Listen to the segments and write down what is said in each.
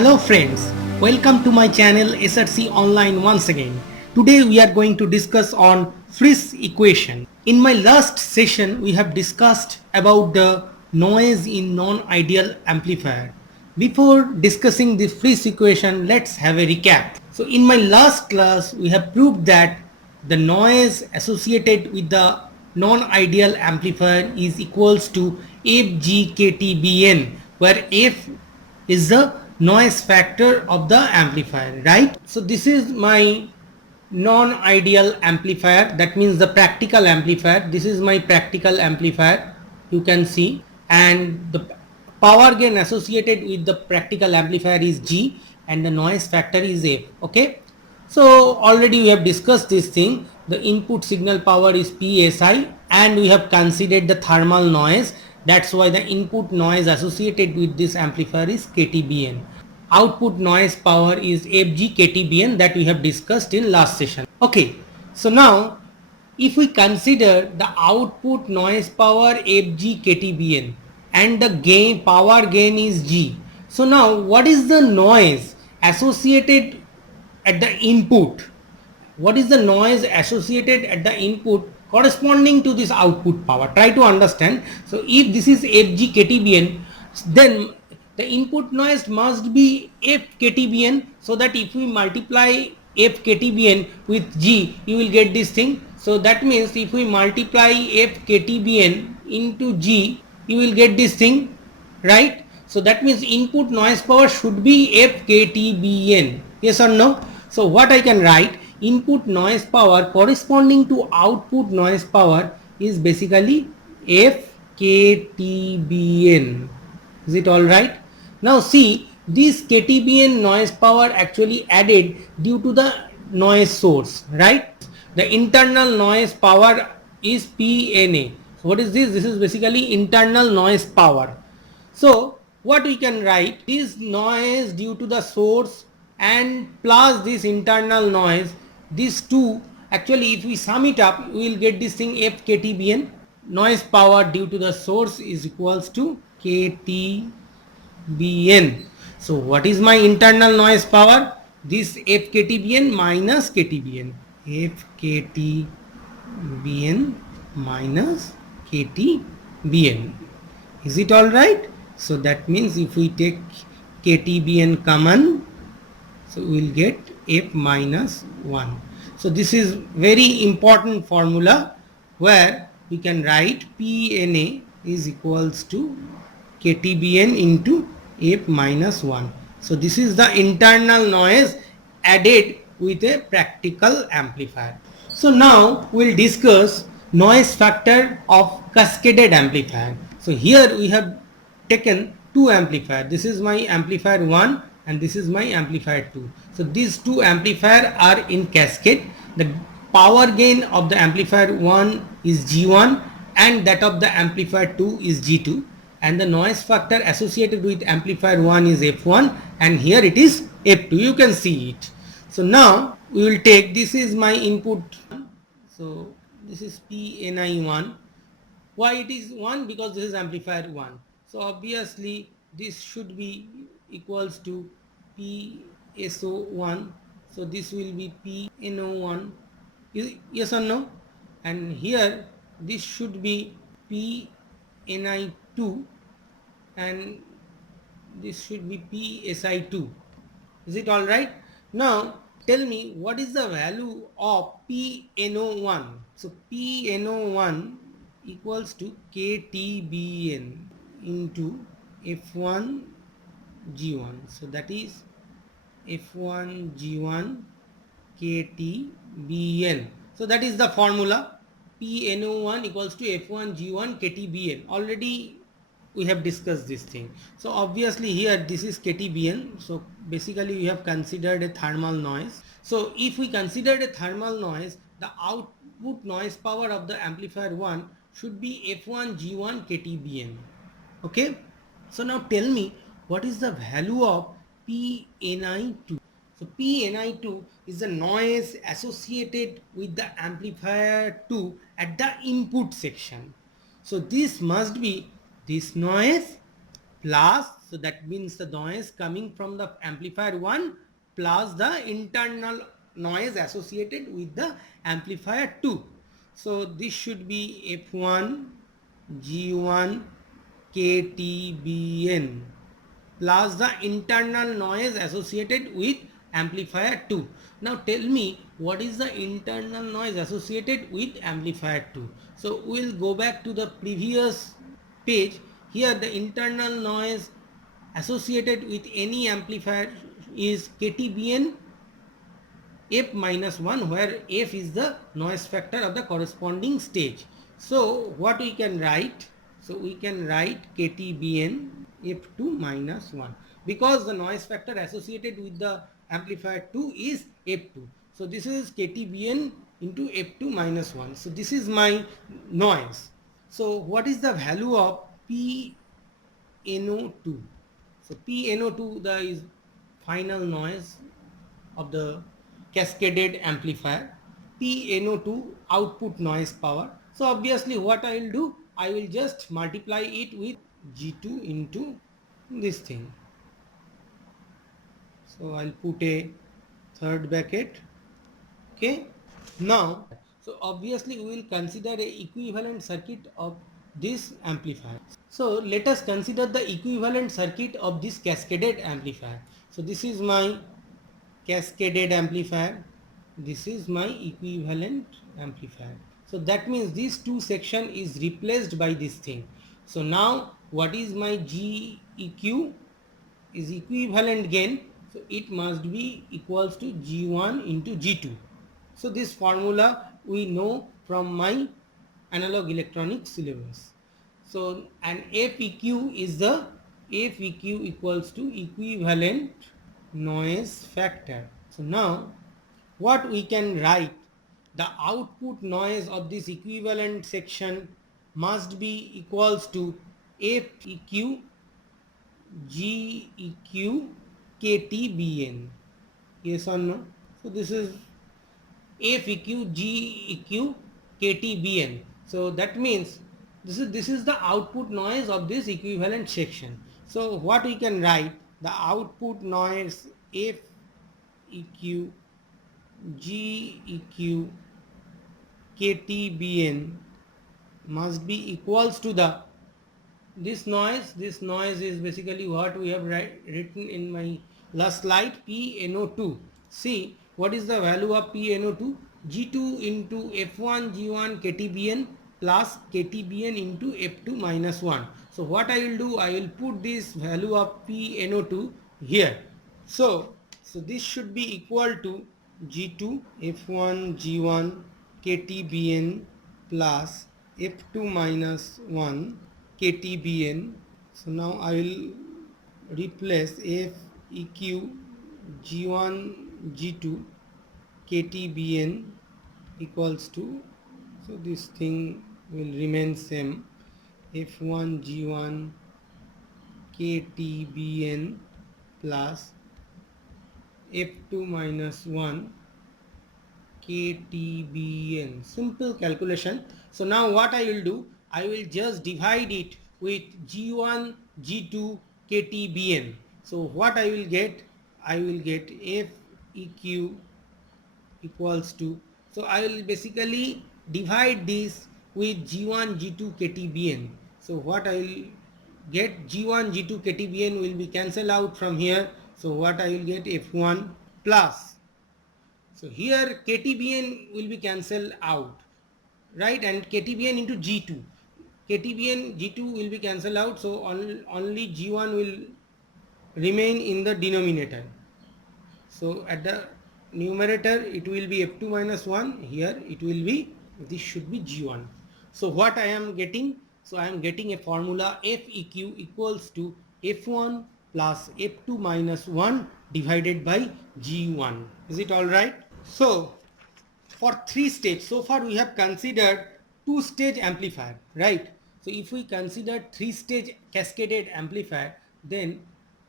Hello friends, welcome to my channel SRC Online once again. Today we are going to discuss on Friis equation. In my last session we have discussed about the noise in non-ideal amplifier. Before discussing the Friis equation, let's have a recap. So in my last class we have proved that the noise associated with the non-ideal amplifier is equals to FGKTBN, where F is the noise factor of the amplifier, right? So this is my non-ideal amplifier, that means the practical amplifier. This is my practical amplifier, you can see, and the power gain associated with the practical amplifier is G and the noise factor is F. Okay, so already we have discussed this thing. The input signal power is PSI and we have considered the thermal noise. That's why the input noise associated with this amplifier is KTBN. Output noise power is FGKTBN that we have discussed in last session. Okay, so now if we consider the output noise power FGKTBN and the gain power gain is G. So now what is the noise associated at the input? What is the noise associated at the input corresponding to this output power? Try to understand. So if this is FGKTBN, then the input noise must be FKTBN, so that if we multiply FKTBN with G, you will get this thing. So that means if we multiply FKTBN into G, you will get this thing, right? So that means input noise power should be FKTBN. Yes or no? So what I can write, input noise power corresponding to output noise power is basically FKTBN. Is it all right? Now see, this KTBN noise power actually added due to the noise source, right? The internal noise power is PNA. So what is this? This is basically internal noise power. So what we can write, this noise due to the source and plus this internal noise, these two actually if we sum it up, we will get this thing FKTBN. Noise power due to the source is equals to KTBN. So what is my internal noise power? This FKTBN minus KTBN. FKTBN minus KTBN. Is it all right? So that means if we take KTBN common, so we will get F minus 1. So this is very important formula where we can write PNA is equals to KTBN into F minus 1. So this is the internal noise added with a practical amplifier. So now we will discuss noise factor of cascaded amplifier. So here we have taken two amplifiers. This is my amplifier 1 and this is my amplifier 2. So these two amplifiers are in cascade. The power gain of the amplifier 1 is G1 and that of the amplifier 2 is G2, and the noise factor associated with amplifier 1 is F1 and here it is F2. You can see it. So now we will take, this is my input. So this is PNI1. Why it is 1? Because this is amplifier 1. So obviously this should be equals to PSO1. So this will be PNO1. Yes or no? And here this should be PNI2 and this should be PSI2. Is it all right? Now tell me what is the value of PNO1. So PNO1 equals to KTBN into F1 G1. So that is F1 G1 KTBN. So that is the formula. PNO1 equals to F1 G1 KTBN. Already we have discussed this thing. So obviously here this is KTBN. So basically we have considered a thermal noise. So if we consider a thermal noise, the output noise power of the amplifier 1 should be F1 G1 KTBN. Okay. So now tell me what is the value of PNI2. So PNI2 is the noise associated with the amplifier 2 at the input section. So this must be this noise plus, so that means the noise coming from the amplifier 1 plus the internal noise associated with the amplifier 2. So this should be F1 G1 KTBN plus the internal noise associated with amplifier 2. Now tell me, what is the internal noise associated with amplifier 2? So we'll go back to the previous page. Here the internal noise associated with any amplifier is KTBN F minus 1, where F is the noise factor of the corresponding stage. So what we can write? So we can write KTBN F2 minus 1, because the noise factor associated with the amplifier 2 is F2. So this is KTBN into F2 minus 1. So this is my noise. So what is the value of PNO2? So PNO2 the is final noise of the cascaded amplifier, PNO2 output noise power. So obviously what I will do, I will just multiply it with G2 into this thing. So I'll put a third bracket. Okay. Now, so obviously we will consider a equivalent circuit of this amplifier. So let us consider the equivalent circuit of this cascaded amplifier. So this is my cascaded amplifier, this is my equivalent amplifier. So that means this two section is replaced by this thing. So now what is my GEQ is equivalent gain, so it must be equals to G1 into G2. So this formula we know from my analog electronics syllabus. So and FEQ is the FEQ equals to equivalent noise factor. So now what we can write, the output noise of this equivalent section must be equals to FEQ GEQ KTBN. Yes or no? So this is FEQ GEQ KTBN. So that means this is the output noise of this equivalent section. So what we can write, the output noise FEQ GEQ KTBN must be equals to the this noise is basically what we have written in my last slide, PNO2. See what is the value of PNO2? G2 into F1 G1 KTBN plus KTBN into F2 minus 1. So what I will do, I will put this value of PNO2 here. So this should be equal to G2 F1 G1 KTBN plus F2 minus 1 KTBN. So now I will replace FEQ G1 G2 KTBN equals to, so this thing will remain same, F1 G1 KTBN plus F2 minus 1 KTBN. Simple calculation. So now what I will do, I will just divide it with G1 G2 KTBN. So what I will get FEQ equals to, so I will basically divide this with G1 G2 KTBN. So what I will get, G1 G2 KTBN will be cancelled out from here. So what I will get, F1 plus, so here KTBN will be cancelled out, right, and KTBN into G2, KTBN G2 will be cancelled out, so only G1 will remain in the denominator. So at the numerator it will be F2 minus 1, here it will be, this should be G1. So what I am getting, so I am getting a formula FEQ equals to F1 plus F2 minus 1 divided by G1. Is it all right? So for three stage, so far we have considered two stage amplifier, right? So if we consider three stage cascaded amplifier, then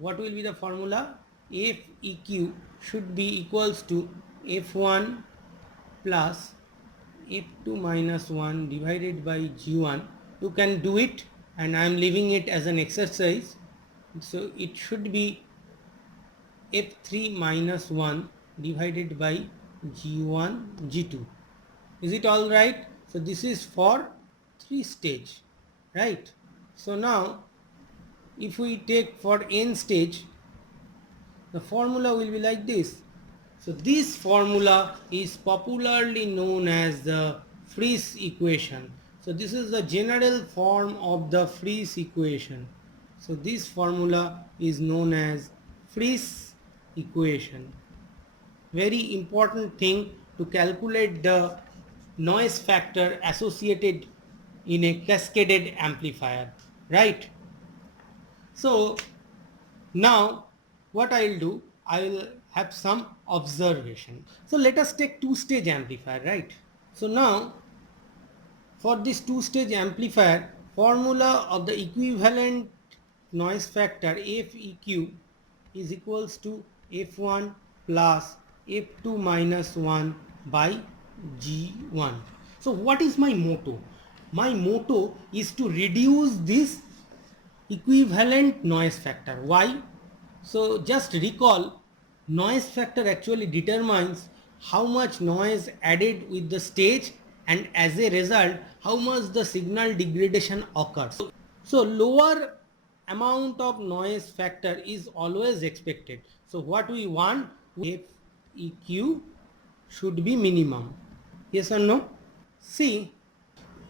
what will be the formula? FEQ should be equals to F1 plus F2 minus 1 divided by G1. You can do it, and I am leaving it as an exercise. So it should be F3 minus 1 divided by G1 G2. Is it all right? So this is for 3 stage, right? So now if we take for n stage, the formula will be like this. So this formula is popularly known as the Friis equation. So this is the general form of the Friis equation. So this formula is known as Friis equation. Very important thing to calculate the noise factor associated in a cascaded amplifier, right? So now what I will do, I will have some observation. So let us take two-stage amplifier, right? So now for this two-stage amplifier, formula of the equivalent noise factor FEQ is equals to F1 plus F2 minus 1 by G1. So what is my motto? My motto is to reduce this equivalent noise factor. Why? So just recall, noise factor actually determines how much noise added with the stage, and as a result how much the signal degradation occurs. So lower amount of noise factor is always expected. So what we want, FEQ should be minimum. Yes or no? See,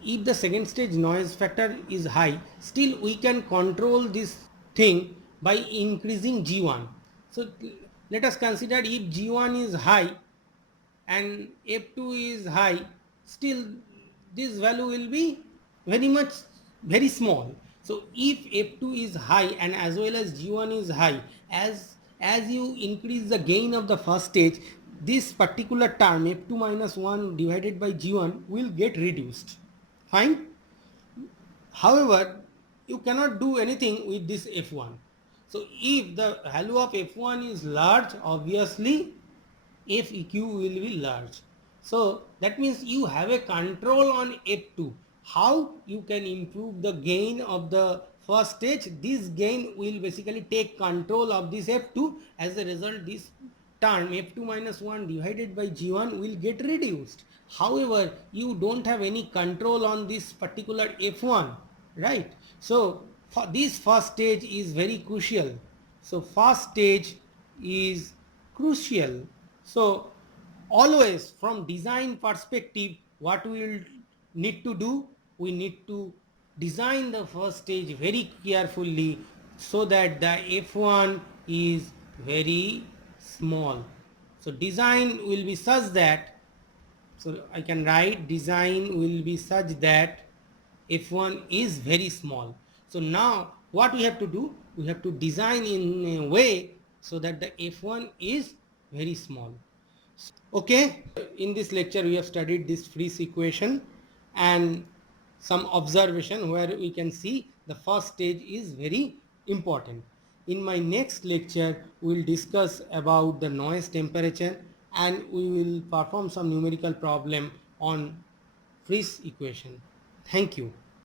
if the second stage noise factor is high, still we can control this thing by increasing G1. So let us consider if G1 is high and F2 is high, still this value will be very small. So if F2 is high and as well as G1 is high, as you increase the gain of the first stage, this particular term F2 minus 1 divided by G1 will get reduced. Fine. However, you cannot do anything with this F1. So if the value of F1 is large, obviously FEQ will be large. So that means you have a control on F2. How you can improve the gain of the first stage? This gain will basically take control of this F2. As a result, this term F2 minus 1 divided by G1 will get reduced. However, you don't have any control on this particular F1, right? So for this first stage is very crucial. So first stage is crucial. So always from design perspective, what we will need to do, we need to design the first stage very carefully so that the F1 is very small. So design will be such that, so I can write design will be such that F1 is very small. So now what we have to do, we have to design in a way so that the F1 is very small. Okay, in this lecture we have studied this Friis equation and some observation where we can see the first stage is very important. In my next lecture we will discuss about the noise temperature and we will perform some numerical problem on Friis equation. Thank you.